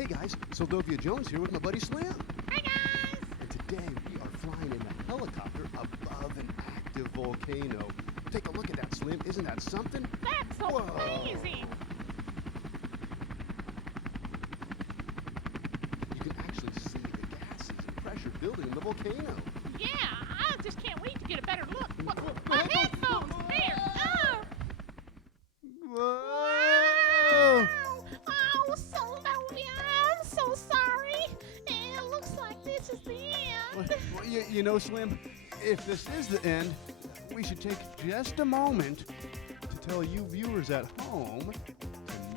Hey guys, Sylvia Jones here with my buddy Slim. Hi guys! And today we are flying in a helicopter above an active volcano. Take a look at that, Slim. Isn't that something? That's Whoa. amazing! You can actually see the gases and pressure building in the volcano. Yeah, I just can't wait to get a better look. My headphones! There! Oh! Whoa! Oh, Sylvia, I'm so sorry. It looks like this is the end. Well, you know, Slim, if this is the end, we should take just a moment to tell you viewers at home to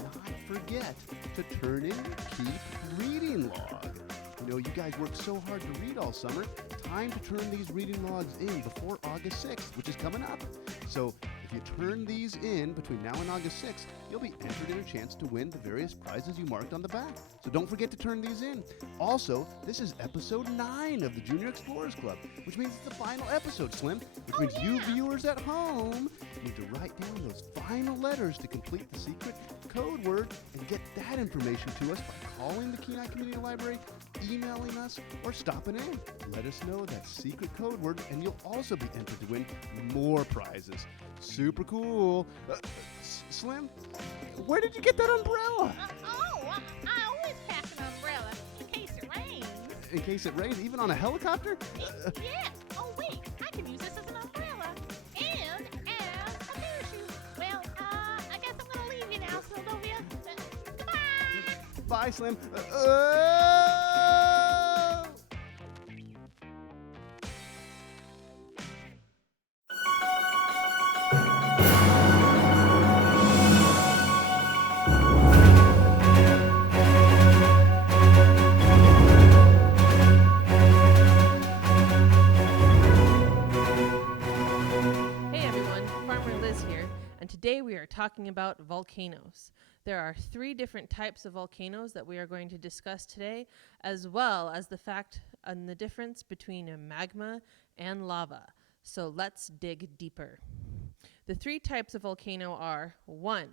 not forget to turn in your Keep Reading log. You know, you guys worked so hard to read all summer. Time to turn these reading logs in before August 6th, which is coming up. So if you turn these in between now and August 6th, you'll be entered in a chance to win the various prizes you marked on the back. So don't forget to turn these in. Also, this is episode 9 of the Junior Explorers Club, which means it's the final episode, Slim. Which means you viewers at home need to write down those final letters to complete the secret code word and get that information to us by calling the Kenai Community Library, emailing us, or stopping in. Let us know that secret code word, and you'll also be entered to win more prizes. Super cool. Slim, where did you get that umbrella? I always pack an umbrella in case it rains. In case it rains, even on a helicopter? Yeah. Oh, wait. I can use this as an umbrella and as a parachute. Well, I guess I'm going to leave you now, Sylvia. Goodbye. Bye, Slim. Hey everyone, Farmer Liz here, and today we are talking about volcanoes. There are 3 different types of volcanoes that we are going to discuss today, as well as the fact and the difference between a magma and lava. So let's dig deeper. The 3 types of volcano are: 1,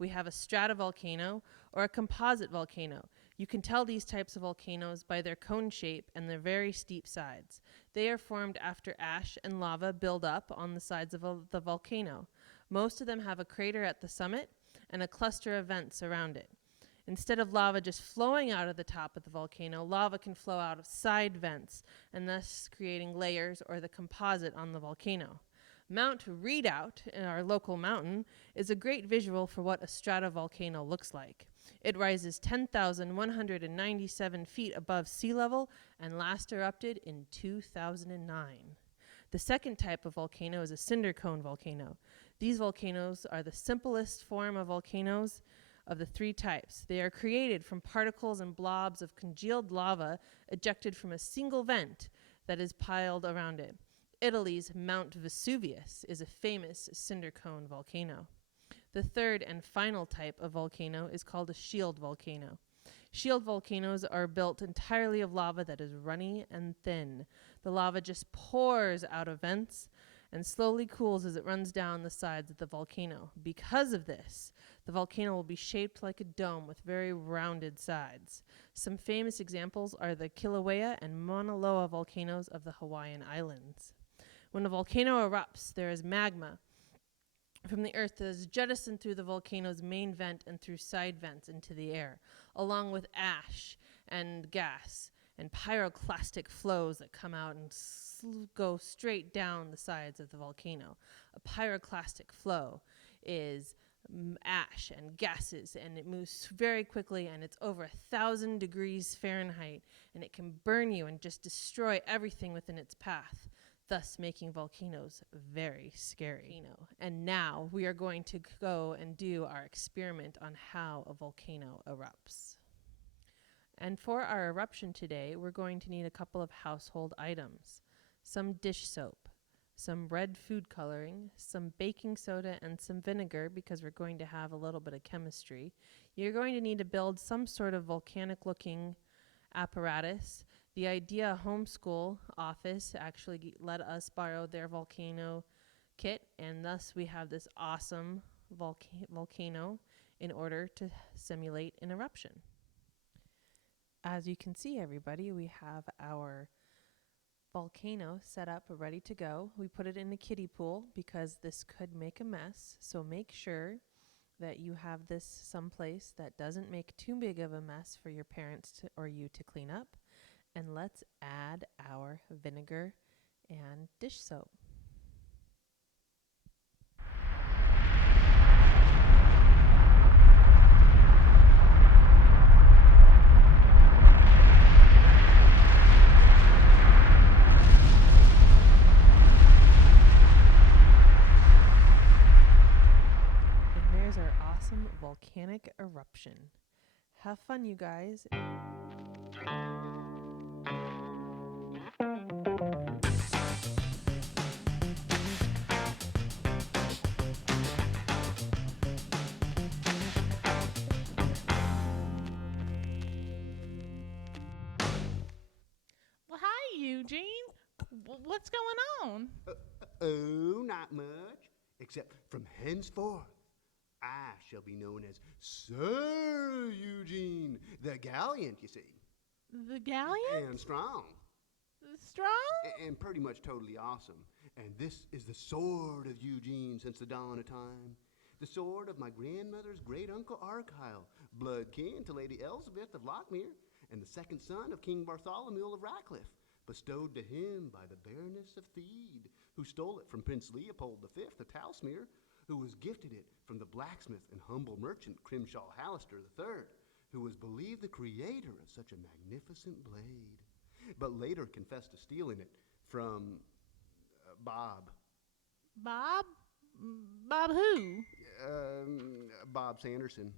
we have a stratovolcano or a composite volcano. You can tell these types of volcanoes by their cone shape and their very steep sides. They are formed after ash and lava build up on the sides of the volcano. Most of them have a crater at the summit and a cluster of vents around it. Instead of lava just flowing out of the top of the volcano, lava can flow out of side vents, and thus creating layers or the composite on the volcano. Mount Redoubt, our local mountain, is a great visual for what a stratovolcano looks like. It rises 10,197 feet above sea level and last erupted in 2009. The second type of volcano is a cinder cone volcano. These volcanoes are the simplest form of volcanoes of the 3 types. They are created from particles and blobs of congealed lava ejected from a single vent that is piled around it. Italy's Mount Vesuvius is a famous cinder cone volcano. The third and final type of volcano is called a shield volcano. Shield volcanoes are built entirely of lava that is runny and thin. The lava just pours out of vents and slowly cools as it runs down the sides of the volcano. Because of this, the volcano will be shaped like a dome with very rounded sides. Some famous examples are the Kilauea and Mauna Loa volcanoes of the Hawaiian Islands. When a volcano erupts, there is magma from the earth that is jettisoned through the volcano's main vent and through side vents into the air, along with ash and gas and pyroclastic flows that come out and go straight down the sides of the volcano. A pyroclastic flow is ash and gases, and it moves very quickly, and it's over 1,000 degrees Fahrenheit, and it can burn you and just destroy everything within its path, thus making volcanoes very scary. And now we are going to go and do our experiment on how a volcano erupts. And for our eruption today, we're going to need a couple of household items: some dish soap, some red food coloring, some baking soda, and some vinegar, because we're going to have a little bit of chemistry. You're going to need to build some sort of volcanic-looking apparatus. The IDEA Homeschool office actually let us borrow their volcano kit, and thus we have this awesome volcano in order to simulate an eruption. As you can see, everybody, we have our volcano set up ready to go. We put it in a kiddie pool because this could make a mess. So make sure that you have this someplace that doesn't make too big of a mess for your parents or you to clean up. And let's add our vinegar and dish soap. Our awesome volcanic eruption. Have fun, you guys. Well, hi, Eugene. What's going on? Oh, not much. Except from henceforth, I shall be known as Sir Eugene the Gallant, you see. The galleon? And strong. Strong? And pretty much totally awesome. And this is the sword of Eugene since the dawn of time. The sword of my grandmother's great uncle Argyle, blood kin to Lady Elizabeth of Lochmere, and the second son of King Bartholomew of Ratcliffe, bestowed to him by the Baroness of Thede, who stole it from Prince Leopold V of Towsmere, who was gifted it from the blacksmith and humble merchant Crimshaw Hallister III, who was believed the creator of such a magnificent blade, but later confessed to stealing it from Bob. Bob? Bob who? Bob Sanderson.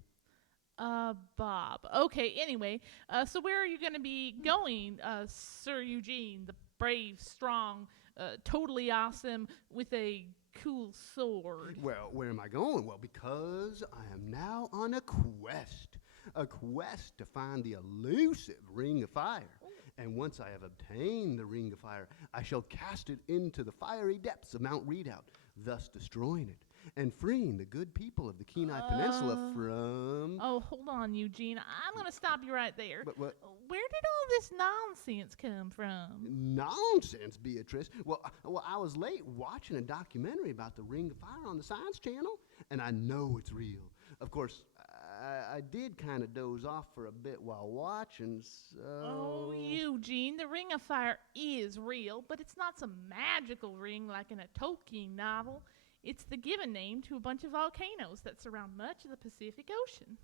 Bob. Okay, anyway, so where are you going to be going, Sir Eugene, the brave, strong, totally awesome, with a cool sword? Well, where am I going? Well, because I am now on a quest to find the elusive Ring of Fire. And once I have obtained the Ring of Fire, I shall cast it into the fiery depths of Mount Redoubt, thus destroying it and freeing the good people of the Kenai Peninsula from... Oh, hold on, Eugene. I'm going to stop you right there. But what? Where did all this nonsense come from? Nonsense, Beatrice. Well, I was late watching a documentary about the Ring of Fire on the Science Channel, and I know it's real. Of course, I did kind of doze off for a bit while watching, so... Oh, Eugene, the Ring of Fire is real, but it's not some magical ring like in a Tolkien novel. It's the given name to a bunch of volcanoes that surround much of the Pacific Ocean.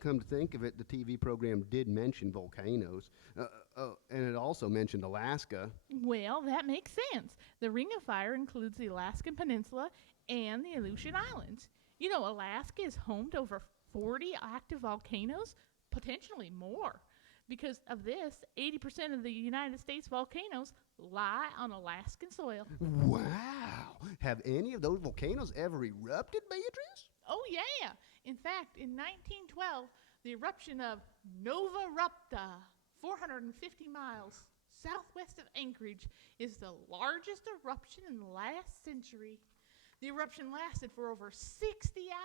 Come to think of it, the TV program did mention volcanoes, and it also mentioned Alaska. Well, that makes sense. The Ring of Fire includes the Alaskan Peninsula and the Aleutian Islands. You know, Alaska is home to over 40 active volcanoes, potentially more. Because of this, 80% of the United States volcanoes lie on Alaskan soil. Wow! Have any of those volcanoes ever erupted, Beatrice? Oh, yeah. In fact, in 1912, the eruption of Nova Rupta, 450 miles southwest of Anchorage, is the largest eruption in the last century. The eruption lasted for over 60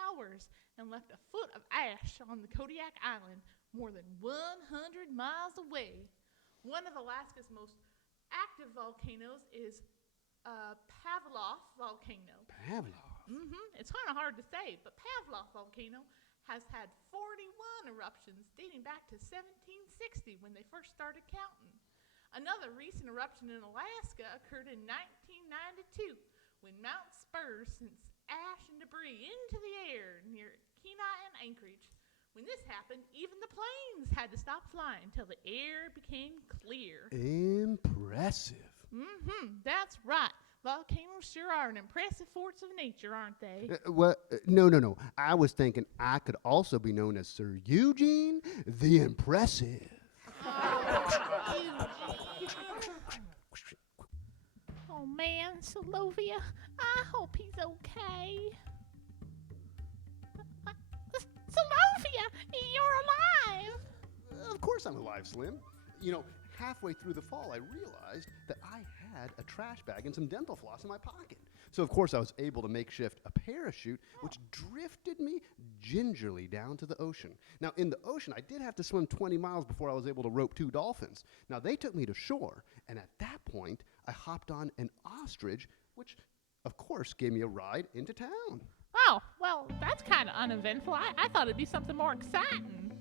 hours and left a foot of ash on the Kodiak Island, more than 100 miles away. One of Alaska's most active volcanoes is Pavlov volcano. Pavlov? It's kind of hard to say, but Pavlov volcano has had 41 eruptions dating back to 1760 when they first started counting. Another recent eruption in Alaska occurred in 1992 when Mount Spur sent ash and debris into the air near Kenai and Anchorage. When this happened, even the planes had to stop flying until the air became clear. Impressive. That's right. Volcanoes sure are an impressive force of nature, aren't they? No. I was thinking I could also be known as Sir Eugene the Impressive. Oh, man, Solovia, I hope he's okay. Solovia, you're alive! Of course I'm alive, Slim. Halfway through the fall, I realized that I had a trash bag and some dental floss in my pocket. So, of course, I was able to makeshift a parachute, which drifted me gingerly down to the ocean. Now, in the ocean, I did have to swim 20 miles before I was able to rope 2 dolphins. Now, they took me to shore, and at that point, I hopped on an ostrich, which, of course, gave me a ride into town. Oh, well, that's kind of uneventful. I thought it'd be something more exciting.